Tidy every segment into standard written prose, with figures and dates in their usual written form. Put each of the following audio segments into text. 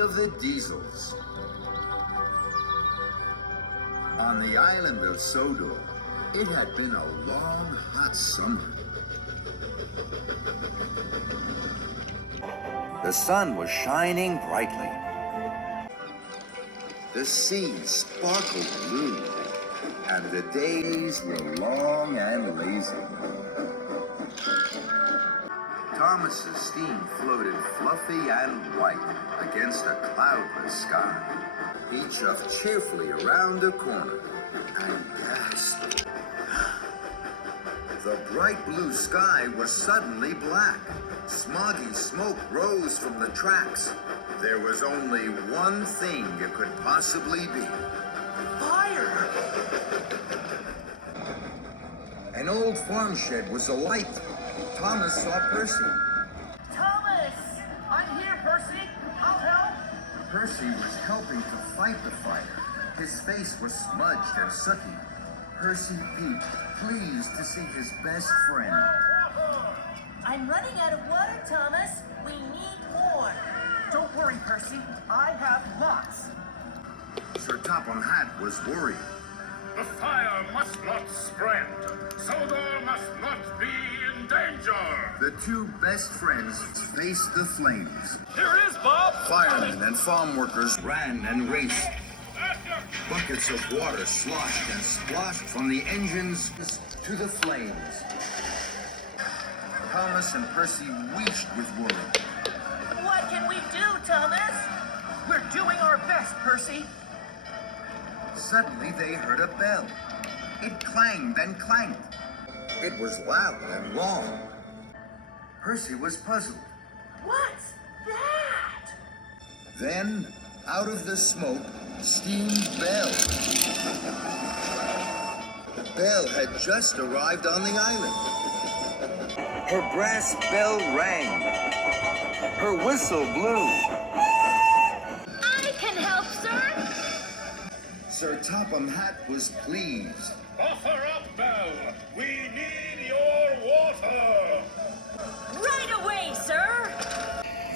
of the diesels. On the island of Sodor, it had been a long, hot summer. The sun was shining brightly. The sea sparkled blue, and the days were long and lazy. Thomas's steam floated fluffy and white against a cloudless sky. He chuffed cheerfully around a corner and gasped. The bright blue sky was suddenly black. Smoggy smoke rose from the tracks. There was only one thing it could possibly be. Fire! An old farm shed was alight. Thomas saw Percy. Thomas! I'm here, Percy! I'll help! Percy was helping to fight the fire. His face was smudged and sooty. Percy peeped, pleased to see his best friend. I'm running out of water, Thomas. We need more. Don't worry, Percy. I have lots. Sir Topham Hatt was worried. The fire must not spread. Sodor must not be in danger. The two best friends faced the flames. Here it is, Bob. Firemen and farm workers ran and raced. Buckets of water sloshed and splashed from the engines to the flames. Thomas and Percy wheezed with worry. What can we do, Thomas? We're doing our best, Percy. Suddenly they heard a bell. It clanged and clanked. It was loud and long. Percy was puzzled. What's that? Then, out of the smoke, steamed Belle. Belle had just arrived on the island. Her brass bell rang. Her whistle blew. I can help, sir. Sir Topham Hatt was pleased. Offer up, Belle. We need your water. Right away, sir.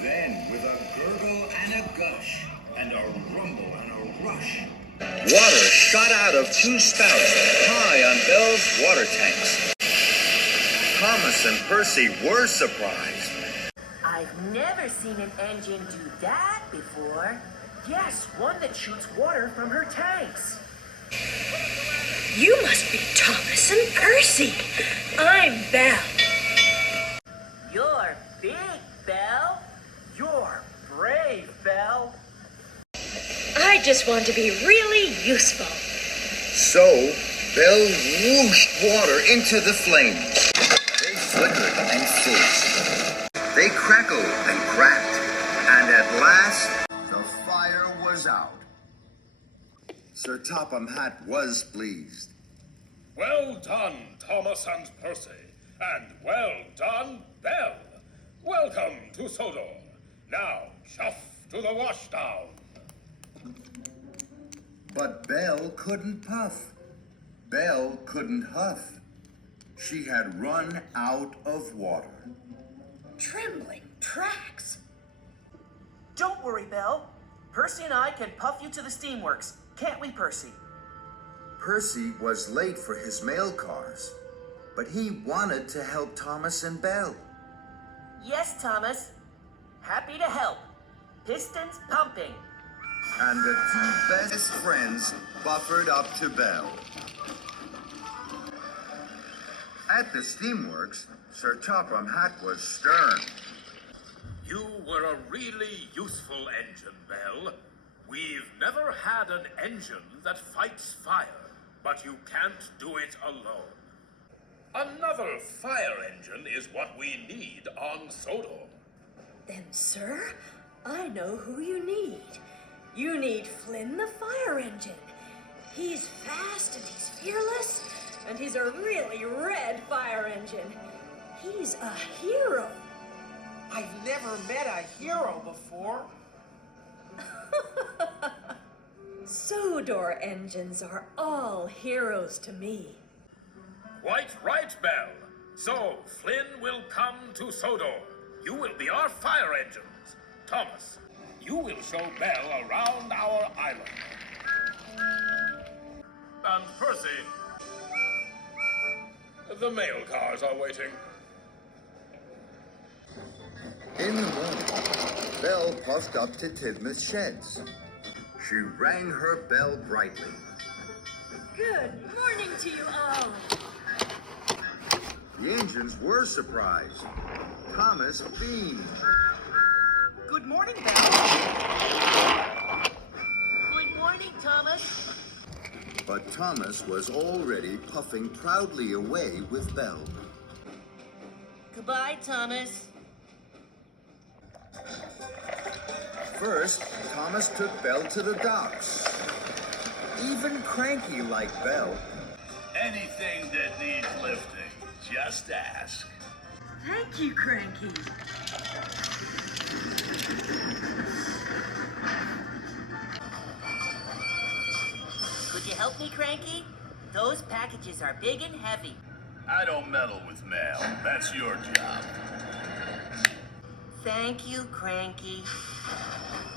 Then, with a gurgle and a gush, and a rumble and a rush, water shot out of two spouts high on Belle's water tanks. Thomas and Percy were surprised. I've never seen an engine do that before. Yes, one that shoots water from her tanks. You must be Thomas and Percy. I'm Belle. You're big, Belle. You're brave, Belle. I just want to be really useful. So, Belle whooshed water into the flames. They flickered and fizzed. They crackled and cracked. And at last, the fire was out. Sir Topham Hatt was pleased. Well done, Thomas and Percy. And well done, Belle. Welcome to Sodor. Now, chuff to the washdown. But Belle couldn't puff. Belle couldn't huff. She had run out of water. Trembling tracks. Don't worry, Belle. Percy and I can puff you to the steamworks. Can't we, Percy? Percy was late for his mail cars, but he wanted to help Thomas and Belle. Yes, Thomas. Happy to help. Pistons pumping. And the two best friends buffered up to Belle. At the steamworks, Sir Topham Hatt was stern. You were a really useful engine, Belle. We've never had an engine that fights fire, but you can't do it alone. Another fire engine is what we need on Sodor. Then, sir, I know who you need. You need Flynn the fire engine. He's fast and he's fearless, and he's a really red fire engine. He's a hero. I've never met a hero before. Sodor engines are all heroes to me. Quite right, Belle. So, Flynn will come to Sodor. You will be our fire engines. Thomas, you will show Belle around our island. And Percy, the mail cars are waiting. In the morning, Belle puffed up to Tidmouth's sheds. She rang her bell brightly. Good morning to you all. The engines were surprised. Thomas beamed. Good morning, Belle. Good morning, Thomas. But Thomas was already puffing proudly away with Belle. Goodbye, Thomas. First, Thomas took Belle to the docks. Even Cranky like Belle. Anything that needs lifting, just ask. Thank you, Cranky. Could you help me, Cranky? Those packages are big and heavy. I don't meddle with mail. That's your job. Thank you, Cranky.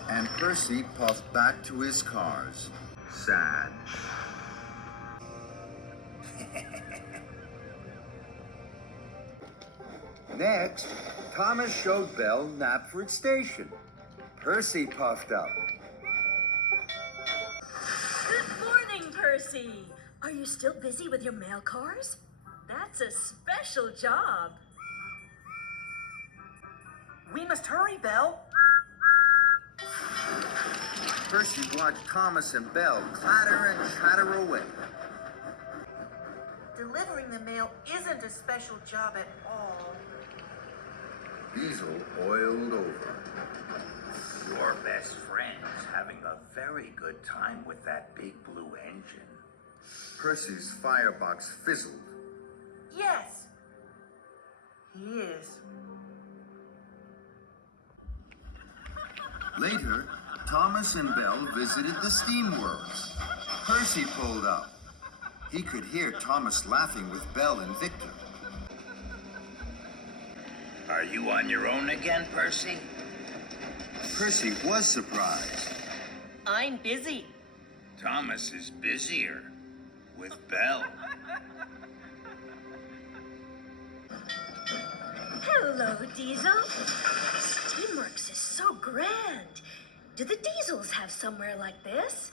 And Percy puffed back to his cars. Sad. Next, Thomas showed Belle Knapford Station. Percy puffed up. Good morning, Percy. Are you still busy with your mail cars? That's a special job. We must hurry, Belle. Percy watched Thomas and Belle clatter and chatter away. Delivering the mail isn't a special job at all. Diesel oiled over. Your best friend's having a very good time with that big blue engine. Percy's firebox fizzled. Yes, he is. Later, Thomas and Belle visited the steamworks. Percy pulled up. He could hear Thomas laughing with Belle and Victor. Are you on your own again, Percy? Percy was surprised. I'm busy. Thomas is busier with Belle. Hello, Diesel. Steamworks is so grand. Do the Diesels have somewhere like this?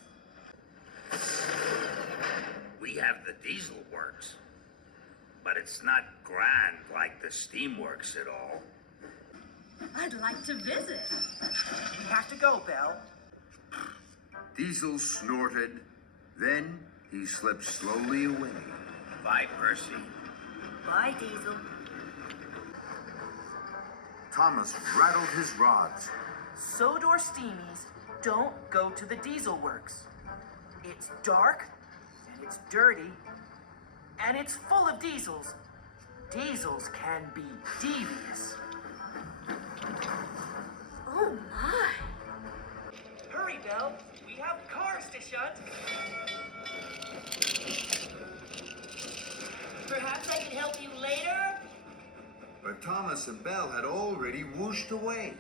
We have the Diesel Works, but it's not grand like the Steamworks at all. I'd like to visit. We have to go, Belle. Diesel snorted. Then he slipped slowly away. Bye, Percy. Bye, Diesel. Thomas rattled his rods. Sodor Steamies don't go to the Diesel Works. It's dark, and it's dirty, and it's full of diesels. Diesels can be devious. Oh, my. Hurry, Belle. We have cars to shut. Perhaps I can help you later? But Thomas and Belle had already whooshed away,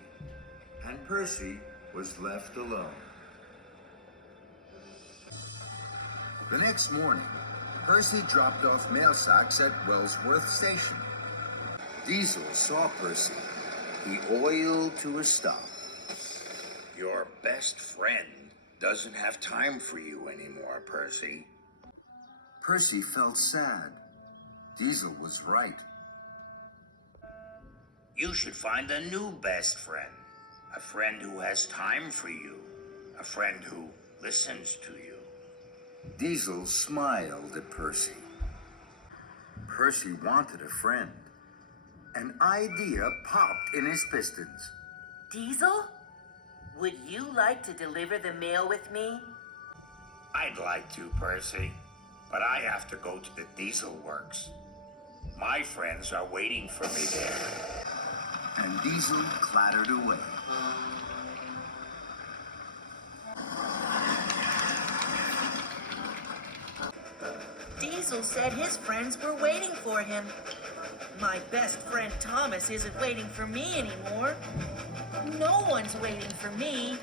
and Percy was left alone. The next morning, Percy dropped off mail sacks at Wellsworth Station. Diesel saw Percy. He oiled to a stop. Your best friend doesn't have time for you anymore, Percy. Percy felt sad. Diesel was right. You should find a new best friend. A friend who has time for you. A friend who listens to you. Diesel smiled at Percy. Percy wanted a friend. An idea popped in his pistons. Diesel? Would you like to deliver the mail with me? I'd like to, Percy, but I have to go to the Diesel Works. My friends are waiting for me there. And Diesel clattered away. Diesel said his friends were waiting for him. My best friend Thomas isn't waiting for me anymore. No one's waiting for me.